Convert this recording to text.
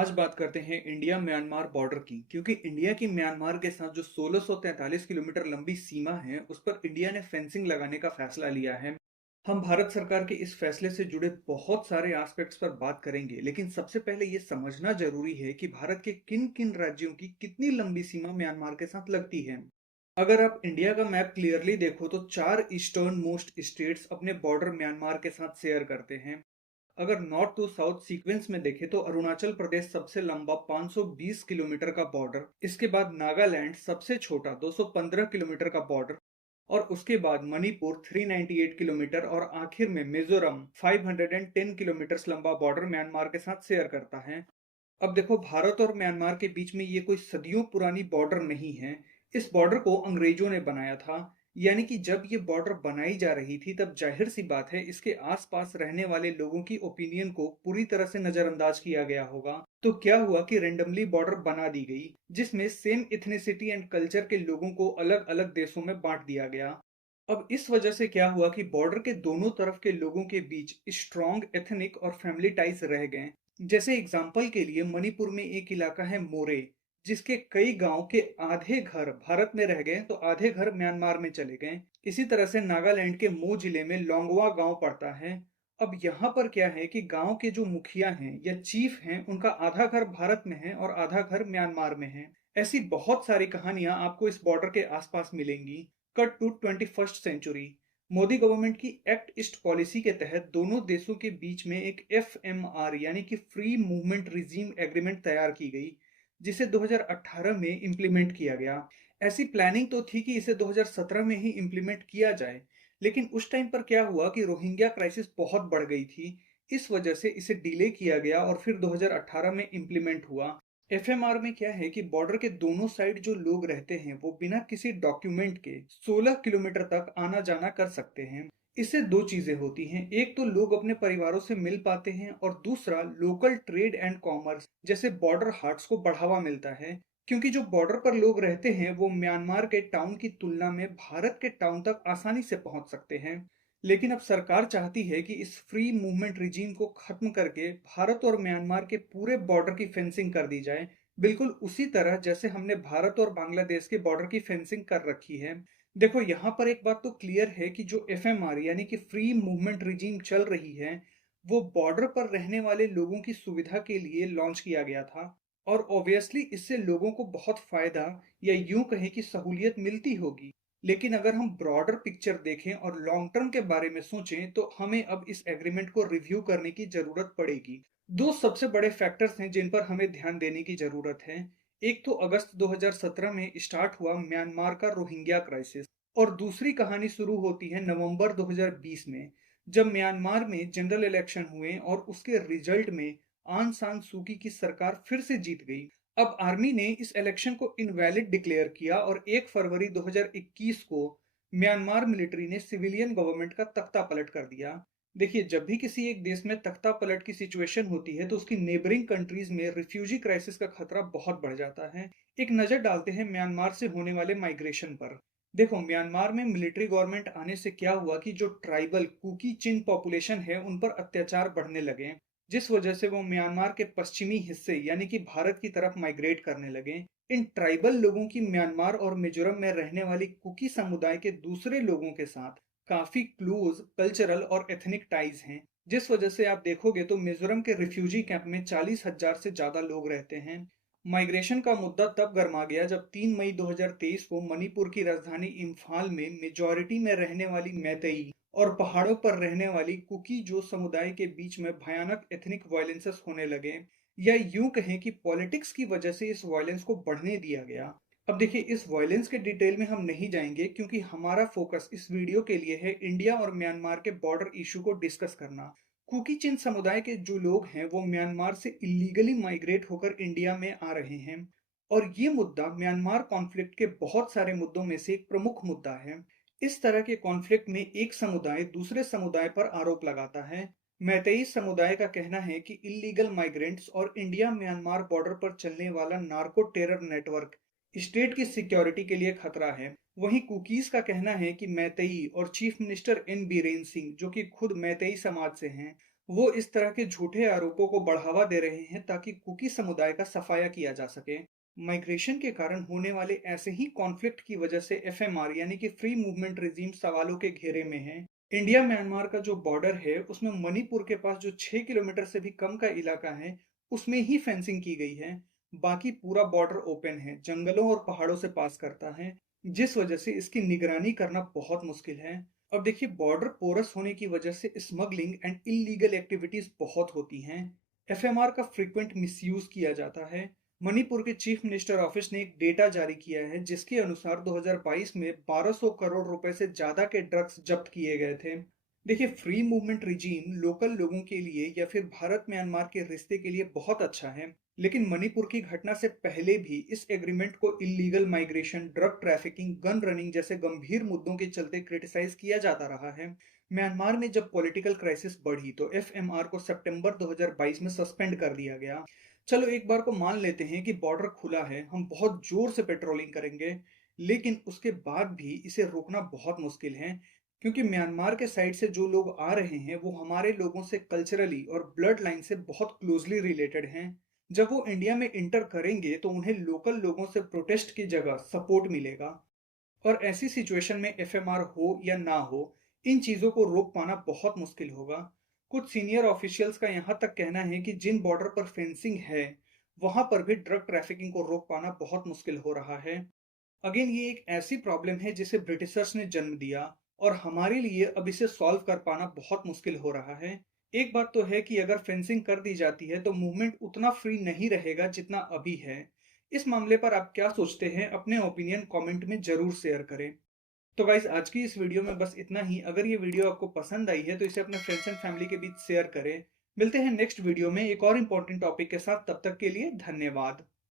आज बात करते हैं इंडिया म्यांमार बॉर्डर की क्योंकि इंडिया की म्यांमार के साथ जो 1643 किलोमीटर लंबी सीमा है उस पर इंडिया ने फेंसिंग लगाने का फैसला लिया है। हम भारत सरकार के इस फैसले से जुड़े बहुत सारे एस्पेक्ट्स पर बात करेंगे, लेकिन सबसे पहले ये समझना जरूरी है कि भारत के किन किन राज्यों की कितनी लंबी सीमा म्यांमार के साथ लगती है। अगर आप इंडिया का मैप क्लियरली देखो तो चार ईस्टर्न मोस्ट स्टेट्स अपने बॉर्डर म्यांमार के साथ शेयर करते हैं। अगर नॉर्थ टू साउथ सीक्वेंस में देखें तो अरुणाचल प्रदेश सबसे लंबा 520 किलोमीटर का बॉर्डर, इसके बाद नागालैंड सबसे छोटा 215 किलोमीटर का बॉर्डर, और उसके बाद मणिपुर 398 किलोमीटर और आखिर में मिजोरम 510 किलोमीटर लंबा बॉर्डर म्यांमार के साथ शेयर करता है। अब देखो, भारत और म्यांमार के बीच में ये कोई सदियों पुरानी बॉर्डर नहीं है। इस बॉर्डर को अंग्रेजों ने बनाया था। यानी कि जब ये बॉर्डर बनाई जा रही थी तब जाहिर सी बात है इसके आसपास रहने वाले लोगों की ओपिनियन को पूरी तरह से नजरअंदाज किया गया होगा। तो क्या हुआ कि रेंडमली बॉर्डर बना दी गई, जिसमें सेम इथनिसिटी एंड कल्चर के लोगों को अलग अलग देशों में बांट दिया गया। अब इस वजह से क्या हुआ कि बॉर्डर के दोनों तरफ के लोगों के बीच स्ट्रॉन्ग एथनिक और फैमिली टाइज रह गए। जैसे एग्जाम्पल के लिए मणिपुर में एक इलाका है मोरे, जिसके कई गांव के आधे घर भारत में रह गए तो आधे घर म्यांमार में चले गए। इसी तरह से नागालैंड के मो जिले में लोंगवा गांव पड़ता है। अब यहाँ पर क्या है कि गांव के जो मुखिया हैं या चीफ हैं उनका आधा घर भारत में है और आधा घर म्यांमार में है। ऐसी बहुत सारी कहानियां आपको इस बॉर्डर के आसपास मिलेंगी। Cut to 21st century. Modi government की एक्ट ईस्ट पॉलिसी के तहत दोनों देशों के बीच में एक FMR यानी कि फ्री मूवमेंट रिजीम एग्रीमेंट तैयार की गई, जिसे 2018 में इम्प्लीमेंट किया गया। ऐसी प्लानिंग तो थी कि इसे 2017 में ही इम्प्लीमेंट किया जाए, लेकिन उस टाइम पर क्या हुआ कि रोहिंग्या क्राइसिस बहुत बढ़ गई थी। इस वजह से इसे डिले किया गया और फिर 2018 में इम्प्लीमेंट हुआ। FMR में क्या है कि बॉर्डर के दोनों साइड जो लोग रहते हैं वो बिना किसी डॉक्यूमेंट के 16 किलोमीटर तक आना जाना कर सकते हैं। इससे दो चीजें होती हैं, एक तो लोग अपने परिवारों से मिल पाते हैं और दूसरा लोकल ट्रेड एंड कॉमर्स जैसे बॉर्डर हाट्स को बढ़ावा मिलता है। क्योंकि जो बॉर्डर पर लोग रहते हैं वो म्यांमार के टाउन की तुलना में भारत के टाउन तक आसानी से पहुंच सकते हैं। लेकिन अब सरकार चाहती है कि इस फ्री मूवमेंट रिजीम को खत्म करके भारत और म्यांमार के पूरे बॉर्डर की फेंसिंग कर दी जाए, बिल्कुल उसी तरह जैसे हमने भारत और बांग्लादेश के बॉर्डर की फेंसिंग कर रखी है। देखो, यहाँ पर एक बात तो क्लियर है कि जो FMR यानी कि फ्री मूवमेंट रिजीम चल रही है वो बॉर्डर पर रहने वाले लोगों की सुविधा के लिए लॉन्च किया गया था। और ऑब्वियसली इससे लोगों को बहुत फायदा या यूं कहें कि सहूलियत मिलती होगी। लेकिन अगर हम ब्रॉडर पिक्चर देखें और लॉन्ग टर्म के बारे में सोचें तो हमें अब इस एग्रीमेंट को रिव्यू करने की जरूरत पड़ेगी। दो सबसे बड़े फैक्टर्स हैं जिन पर हमें ध्यान देने की जरूरत है। एक तो अगस्त 2017 में स्टार्ट हुआ म्यांमार का रोहिंग्या क्राइसिस, और दूसरी कहानी शुरू होती है नवंबर 2020 में, जब म्यांमार में जनरल इलेक्शन हुए और उसके रिजल्ट में आन सान सूकी की सरकार फिर से जीत गई। अब आर्मी ने इस इलेक्शन को इनवैलिड डिक्लेयर किया और 1 फरवरी 2021 को म्यांमार मिलिट्री ने सिविलियन गवर्नमेंट का तख्ता पलट कर दिया। देखिए, जब भी किसी एक देश में तख्ता पलट की सिचुएशन होती है तो उसकी नेबरिंग कंट्रीज में रिफ्यूजी क्राइसिस का खतरा बहुत बढ़ जाता है। एक नजर डालते हैं म्यांमार से होने वाले माइग्रेशन पर। देखो, म्यांमार में मिलिट्री गवर्नमेंट आने से क्या हुआ कि जो ट्राइबल कुकी चिन पॉपुलेशन है उन पर अत्याचार बढ़ने लगे, जिस वजह से वो म्यांमार के पश्चिमी हिस्से यानी कि भारत की तरफ माइग्रेट करने लगे। इन ट्राइबल लोगों की म्यांमार और मिजोरम में रहने वाली कुकी समुदाय के दूसरे लोगों के साथ काफी क्लोज कल्चरल और एथनिक टाइज हैं, जिस वजह से आप देखोगे तो मिजोरम के रिफ्यूजी कैंप में 40,000 से ज्यादा लोग रहते हैं। माइग्रेशन का मुद्दा तब गर्मा गया जब 3 मई 2023 को मणिपुर की राजधानी इम्फाल में मेजॉरिटी में रहने वाली मैतेई और पहाड़ों पर रहने वाली कुकी जो समुदाय के बीच में भयानक एथनिक वायलेंसेस होने लगे, या यूं कहें कि पॉलिटिक्स की वजह से इस वायलेंस को बढ़ने दिया गया। अब देखिए, इस वायलेंस के डिटेल में हम नहीं जाएंगे क्योंकि हमारा फोकस इस वीडियो के लिए है इंडिया और म्यांमार के बॉर्डर इशू को डिस्कस करना। कुकी चिन समुदाय के जो लोग हैं वो म्यांमार से इलीगली माइग्रेट होकर इंडिया में आ रहे हैं, और ये मुद्दा म्यांमार कॉन्फ्लिक्ट के बहुत सारे मुद्दों में से एक प्रमुख मुद्दा है। इस तरह के कॉन्फ्लिक्ट में एक समुदाय दूसरे समुदाय पर आरोप लगाता है। मैतेई समुदाय का कहना है कि इलीगल माइग्रेंट्स और इंडिया म्यांमार बॉर्डर पर चलने वाला नार्को टेरर नेटवर्क स्टेट की सिक्योरिटी के लिए खतरा है। वहीं कुकीज का कहना है कि मैतेई और chief minister N Biren Singh, जो कि खुद मैतेई समाज से हैं, वो इस तरह के झूठे आरोपों को बढ़ावा दे रहे हैं ताकि कुकी समुदाय का सफाया किया जा सके। माइग्रेशन के कारण होने वाले ऐसे ही कॉन्फ्लिक्ट की वजह से एफएमआर यानी कि फ्री मूवमेंट रिजीम सवालों के घेरे में है। इंडिया म्यांमार का जो बॉर्डर है उसमें मणिपुर के पास जो 6 किलोमीटर से भी कम का इलाका है उसमें ही फेंसिंग की गई है। बाकी पूरा बॉर्डर ओपन है, जंगलों और पहाड़ों से पास करता है, जिस वजह से इसकी निगरानी करना बहुत मुश्किल है। अब देखिए, बॉर्डर पोरस होने की वजह से स्मगलिंग एंड इलीगल एक्टिविटीज बहुत होती हैं। एफएमआर का फ्रीक्वेंट मिसयूज किया जाता है। मणिपुर के चीफ मिनिस्टर ऑफिस ने एक डेटा जारी किया है जिसके अनुसार 2022 में 1200 करोड़ रुपए से ज्यादा के ड्रग्स जब्त किए गए थे। देखिए, फ्री मूवमेंट रिजीम लोकल लोगों के लिए या फिर भारत म्यांमार के रिश्ते के लिए बहुत अच्छा है, लेकिन मणिपुर की घटना से पहले भी इस एग्रीमेंट को illegal migration, drug trafficking, gun running जैसे गंभीर मुद्दों के चलते क्रिटिसाइज किया जाता रहा है। म्यांमार में जब पॉलिटिकल क्राइसिस बढ़ी तो एफएमआर को सितंबर 2022 में सस्पेंड कर दिया गया। चलो एक बार को मान लेते हैं कि बॉर्डर खुला है, हम बहुत जोर से पेट्रोलिंग करेंगे, लेकिन उसके बाद भी इसे रोकना बहुत मुश्किल है, क्योंकि म्यांमार के साइड से जो लोग आ रहे हैं वो हमारे लोगों से कल्चरली और ब्लड लाइन से बहुत क्लोजली रिलेटेड हैं। जब वो इंडिया में इंटर करेंगे तो उन्हें लोकल लोगों से प्रोटेस्ट की जगह सपोर्ट मिलेगा। और ऐसी सिचुएशन में एफएमआर हो या ना हो, इन चीजों को रोक पाना बहुत मुश्किल होगा। कुछ सीनियर ऑफिशियल्स का यहाँ तक कहना है कि जिन बॉर्डर पर फेंसिंग है वहां पर भी ड्रग ट्रैफिकिंग को रोक पाना बहुत मुश्किल हो रहा है। अगेन, ये एक ऐसी प्रॉब्लम है जिसे ब्रिटिशर्स ने जन्म दिया और हमारे लिए अब इसे सॉल्व कर पाना बहुत मुश्किल हो रहा है। एक बात तो है कि अगर फेंसिंग कर दी जाती है तो मूवमेंट उतना फ्री नहीं रहेगा जितना अभी है। इस मामले पर आप क्या सोचते हैं? अपने ओपिनियन कमेंट में जरूर शेयर करें। तो गाइस, आज की इस वीडियो में बस इतना ही। अगर ये वीडियो आपको पसंद आई है तो इसे अपने फ्रेंड्स एंड फैमिली के बीच शेयर करें। मिलते हैं नेक्स्ट वीडियो में एक और इम्पोर्टेंट टॉपिक के साथ। तब तक के लिए धन्यवाद।